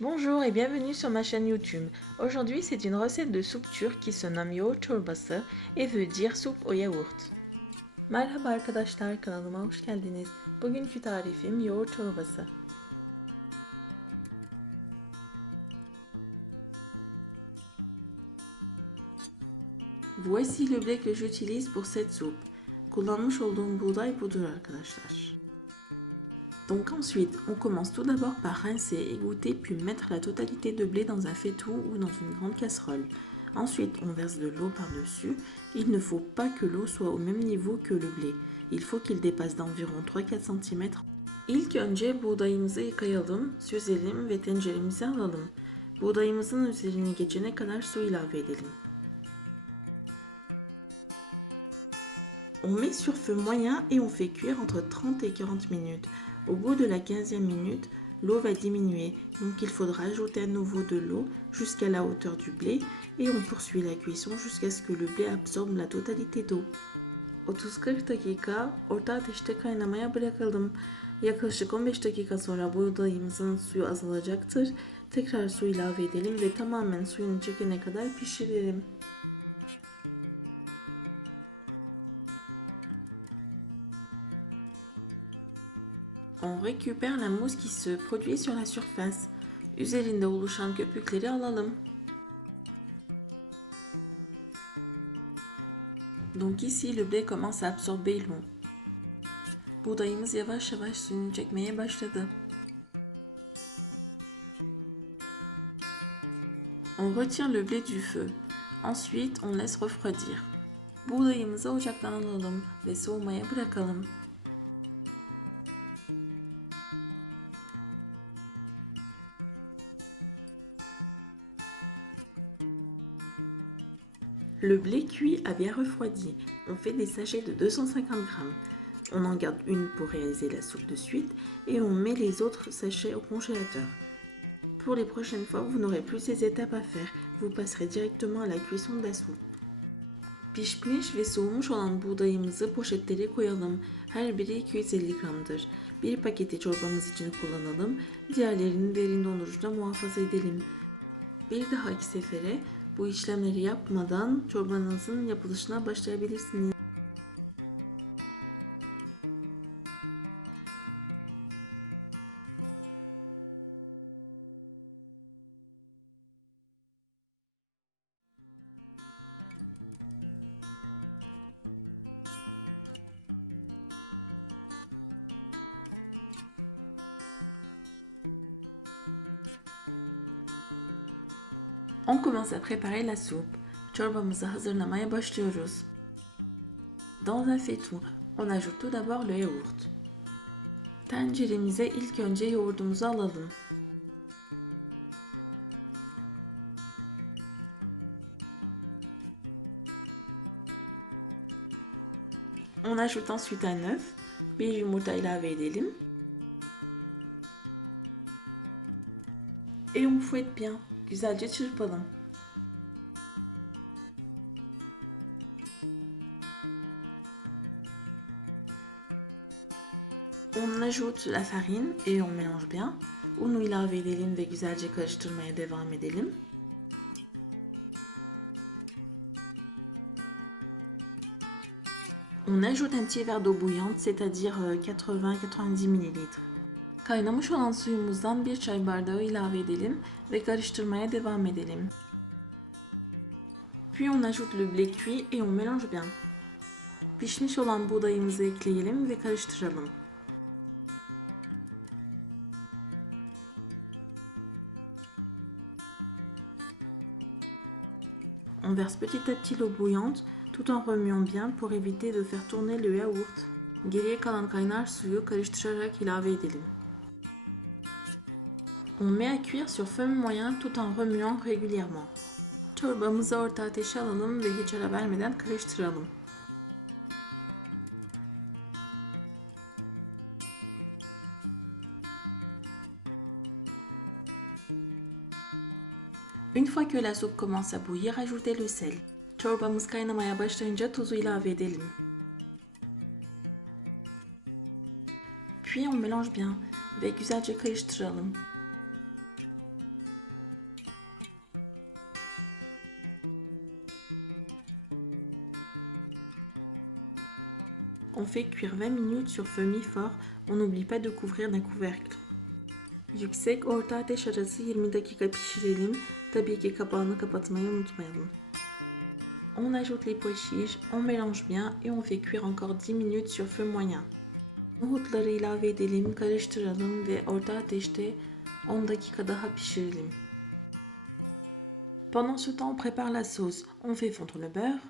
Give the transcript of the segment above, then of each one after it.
Bonjour et bienvenue sur ma chaîne YouTube. Aujourd'hui c'est une recette de soupe turque qui se nomme yoğurt çorbası et veut dire soupe au yaourt. Merhaba arkadaşlar, kanalıma hoş geldiniz. Bugünkü tarifim yoğurt çorbası. Voici le blé que j'utilise pour cette soupe. Kullanmış olduğum buğday budur arkadaşlar. Donc ensuite, on commence tout d'abord par rincer, égoutter, puis mettre la totalité de blé dans un faitout ou dans une grande casserole. Ensuite, on verse de l'eau par-dessus. Il ne faut pas que l'eau soit au même niveau que le blé. Il faut qu'il dépasse d'environ 3-4 cm. İlk önce buğdayımızı yıkayalım, süzelim ve tenceremize alalım. Buğdayımızın üzerine geçene kadar su ilave edelim. On met sur feu moyen et on fait cuire entre 30 et 40 minutes. Au bout de la 15e minute, l'eau va diminuer, donc il faudra ajouter à nouveau de l'eau jusqu'à la hauteur du blé et on poursuit la cuisson jusqu'à ce que le blé absorbe la totalité d'eau. 30-40 dakika orta ateşte kaynamaya bırakalım. Yaklaşık 15 dakika sonra buğdayımızın suyu azalacaktır. Tekrar su ilave edelim ve tamamen suyunu çekene kadar pişirelim. On récupère la mousse qui se produit sur la surface. Üzerinde oluşan köpükleri alalım. Donc ici le blé commence à absorber l'eau. Buğdayımız yavaş yavaş suyunu çekmeye başladı. On retire le blé du feu. Ensuite, on laisse refroidir. Buğdayımızı ocaktan alalım ve soğumaya bırakalım. Le blé cuit a bien refroidi. On fait des sachets de 250 grammes. On en garde une pour réaliser la soupe de suite et on met les autres sachets au congélateur. Pour les prochaines fois, vous n'aurez plus ces étapes à faire. Vous passerez directement à la cuisson de la soupe. Pişmiş ve soğumuş olan buğdayımızı poşetlere koyalım. Her biri 250 gramdır. Bir paketi çorbamız için kullanalım. Diğerlerini derin dondurucuda muhafaza edelim. Bir dahaki sefere bu işlemleri yapmadan çorbanızın yapılışına başlayabilirsiniz. On commence à préparer la soupe. Çorbamızı hazırlamaya başlıyoruz. Dans un faitout, on ajoute tout d'abord le yaourt. Tenceremize ilk önce yoğurdumuzu alalım. On ajoute ensuite un œuf. Bir yumurta ilave edelim. Et on fouette bien. Güzelce çırpalım. On ajoute la farine et on mélange bien. Unu ilave edelim ve güzelce karıştırmaya devam edelim. On ajoute un petit verre d'eau bouillante, c'est-à-dire 80-90 ml. Kaynamış olan suyumuzdan bir çay bardağı ilave edelim ve karıştırmaya devam edelim. Puis on ajoute le blé cuit et on mélange bien. Pişmiş olan buğdayımızı ekleyelim ve karıştıralım. On verse petit à petit l'eau bouillante tout en remuant bien pour éviter de faire tourner le yaourt. Geriye kalan kaynar suyu karıştırarak ilave edelim. On met à cuire sur feu moyen tout en remuant régulièrement. Çorbamızı orta ateşe alalım ve hiç ara vermeden karıştıralım. Une fois que la soupe commence à bouillir, ajoutez le sel. Çorbamız kaynamaya başlayınca tuzu ilave edelim. Puis on mélange bien ve güzelce karıştıralım. fait cuire 20 minutes sur feu mi-fort. On n'oublie pas de couvrir d'un couvercle. Yüksek orta ateş arası 20 dakika pişirelim. Tabii ki kapağını kapatmayı unutmayalım. On ajoute les pois chiches, on mélange bien et on fait cuire encore 10 minutes sur feu moyen. Nohutları ilave edelim, karıştıralım ve orta ateşte 10 dakika daha pişirelim. Pendant ce temps, on prépare la sauce. On fait fondre le beurre.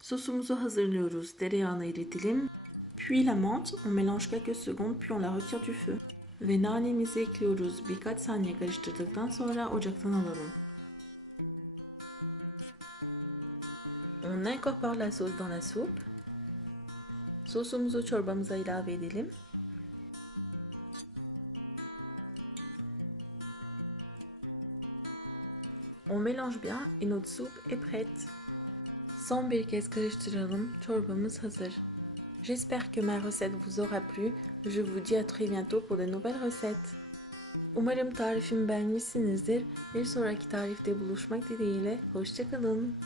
Sosumuzu hazırlıyoruz. Tereyağını eritelim. Puis la menthe, on mélange quelques secondes puis on la retire du feu. Ve nanemizi ekliyoruz. Birkaç saniye karıştırdıktan sonra ocaktan alalım. On incorpore la sauce dans la soupe. Sosumuzu çorbamıza ilave edelim. On mélange bien et notre soupe est prête. Son bir kez karıştıralım. Çorbamız hazır. J'espère que ma recette vous aura plu. Je vous dis à très bientôt pour de nouvelles recettes. Umarım tarifimi beğenmişsinizdir. Bir sonraki tarifte buluşmak dileğiyle. Hoşça kalın.